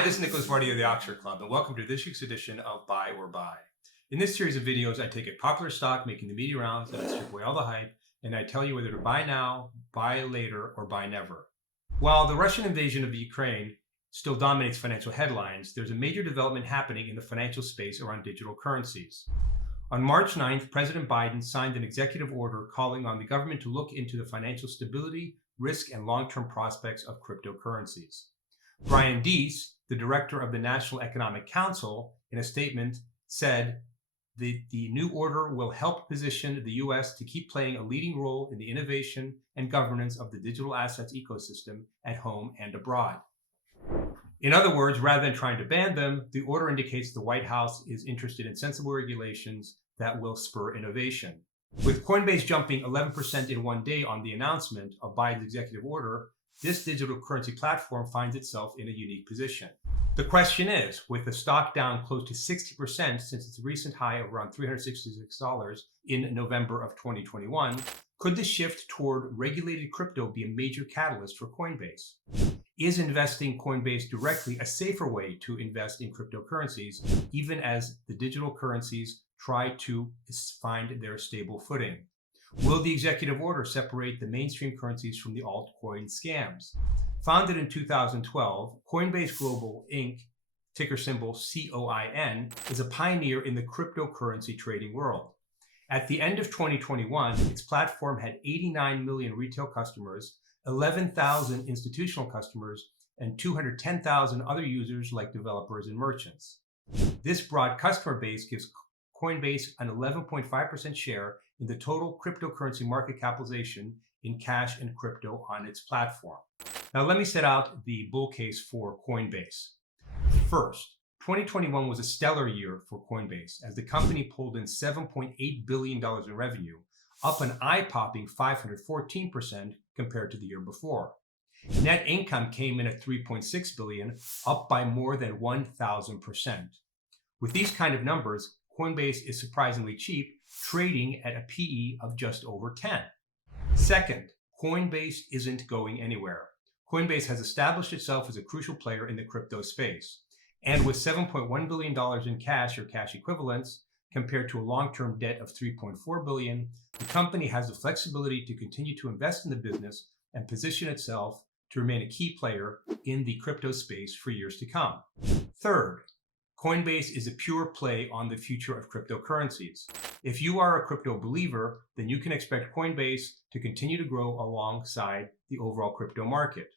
Hi, this is Nicholas Vardy of the Oxford Club, and welcome to this week's edition of Buy or Buy. In this series of videos, I take a popular stock making the media rounds and I strip away all the hype, and I tell you whether to buy now, buy later, or buy never. While the Russian invasion of Ukraine still dominates financial headlines, there's a major development happening in the financial space around digital currencies. On March 9th, President Biden signed an executive order calling on the government to look into the financial stability, risk, and long-term prospects of cryptocurrencies. Brian Deese, the director of the National Economic Council, in a statement said the new order will help position the U.S. to keep playing a leading role in the innovation and governance of the digital assets ecosystem at home and abroad. In other words, rather than trying to ban them, the order indicates the White House is interested in sensible regulations that will spur innovation. With Coinbase jumping 11% in one day on the announcement of Biden's executive order, this digital currency platform finds itself in a unique position. The question is, with the stock down close to 60% since its recent high of around $366 in November of 2021, could the shift toward regulated crypto be a major catalyst for Coinbase? Is investing Coinbase directly a safer way to invest in cryptocurrencies, even as the digital currencies try to find their stable footing? Will the executive order separate the mainstream currencies from the altcoin scams? Founded in 2012, Coinbase Global Inc., ticker symbol COIN, is a pioneer in the cryptocurrency trading world. At the end of 2021, its platform had 89 million retail customers, 11,000 institutional customers, and 210,000 other users like developers and merchants. This broad customer base gives Coinbase an 11.5% share in the total cryptocurrency market capitalization in cash and crypto on its platform. Now let me set out the bull case for Coinbase. First, 2021 was a stellar year for Coinbase as the company pulled in $7.8 billion in revenue, up an eye-popping 514% compared to the year before. Net income came in at $3.6 billion, up by more than 1,000%. With these kind of numbers, Coinbase is surprisingly cheap, trading at a PE of just over 10. Second, Coinbase isn't going anywhere. Coinbase has established itself as a crucial player in the crypto space. And with $7.1 billion in cash or cash equivalents, compared to a long-term debt of $3.4 billion, the company has the flexibility to continue to invest in the business and position itself to remain a key player in the crypto space for years to come. Third, Coinbase is a pure play on the future of cryptocurrencies. If you are a crypto believer, then you can expect Coinbase to continue to grow alongside the overall crypto market.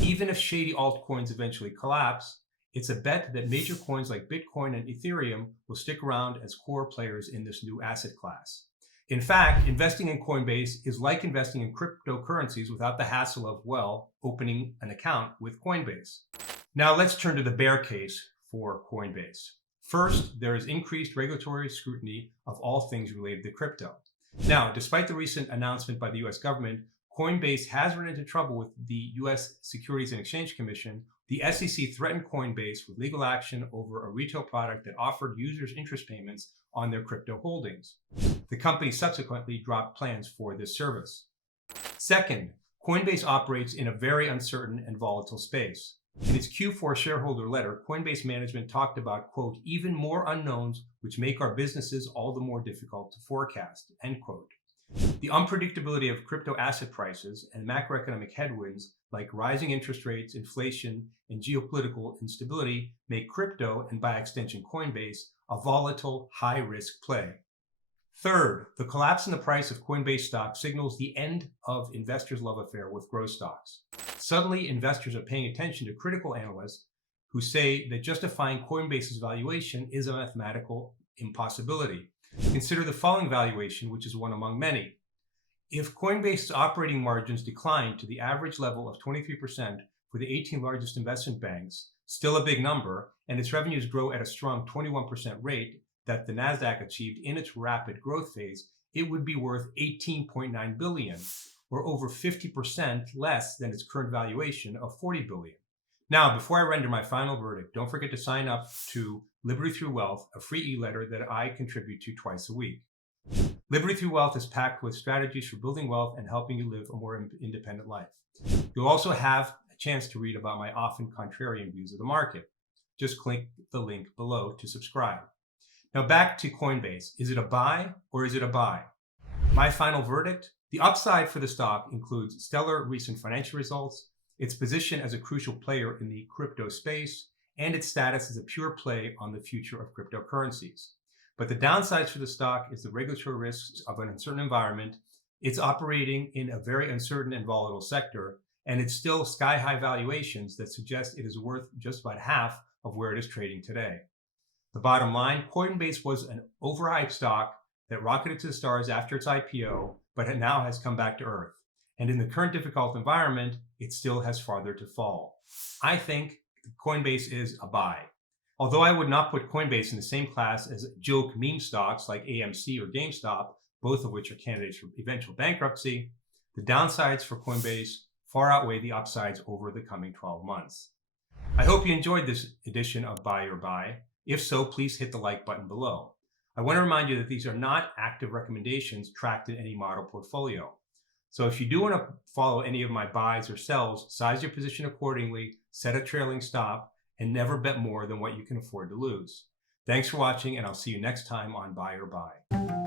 Even if shady altcoins eventually collapse, it's a bet that major coins like Bitcoin and Ethereum will stick around as core players in this new asset class. In fact, investing in Coinbase is like investing in cryptocurrencies without the hassle of, well, opening an account with Coinbase. Now let's turn to the bear case for Coinbase. First, there is increased regulatory scrutiny of all things related to crypto. Now, despite the recent announcement by the US government, Coinbase has run into trouble with the US Securities and Exchange Commission. The SEC threatened Coinbase with legal action over a retail product that offered users interest payments on their crypto holdings. The company subsequently dropped plans for this service. Second, Coinbase operates in a very uncertain and volatile space. In its Q4 shareholder letter, Coinbase management talked about, quote, even more unknowns which make our businesses all the more difficult to forecast, end quote. The unpredictability of crypto asset prices and macroeconomic headwinds like rising interest rates, inflation, and geopolitical instability make crypto, and by extension Coinbase, a volatile, high-risk play. Third, the collapse in the price of Coinbase stock signals the end of investors' love affair with growth stocks. Suddenly, investors are paying attention to critical analysts who say that justifying Coinbase's valuation is a mathematical impossibility. Consider the following valuation, which is one among many. If Coinbase's operating margins decline to the average level of 23% for the 18 largest investment banks, still a big number, and its revenues grow at a strong 21% rate that the Nasdaq achieved in its rapid growth phase, it would be worth $18.9 billion, or over 50% less than its current valuation of $40 billion. Now, before I render my final verdict, don't forget to sign up to Liberty Through Wealth, a free e-letter that I contribute to twice a week. Liberty Through Wealth is packed with strategies for building wealth and helping you live a more independent life. You'll also have a chance to read about my often contrarian views of the market. just click the link below to subscribe. Now back to Coinbase. Is it a buy or is it a buy? My final verdict: the upside for the stock includes stellar recent financial results, its position as a crucial player in the crypto space, and its status as a pure play on the future of cryptocurrencies. But the downsides for the stock is the regulatory risks of an uncertain environment. It's operating in a very uncertain and volatile sector, and it's still sky-high valuations that suggest it is worth just about half of where it is trading today. The bottom line: Coinbase was an overhyped stock that rocketed to the stars after its IPO, but it now has come back to earth. And in the current difficult environment, it still has farther to fall. I think Coinbase is a buy. Although I would not put Coinbase in the same class as joke meme stocks like AMC or GameStop, both of which are candidates for eventual bankruptcy, the downsides for Coinbase far outweigh the upsides over the coming 12 months. I hope you enjoyed this edition of Buy or Buy. If so, please hit the like button below. I want to remind you that these are not active recommendations tracked in any model portfolio. So if you do want to follow any of my buys or sells, size your position accordingly, set a trailing stop, and never bet more than what you can afford to lose. Thanks for watching, and I'll see you next time on Buy or Buy.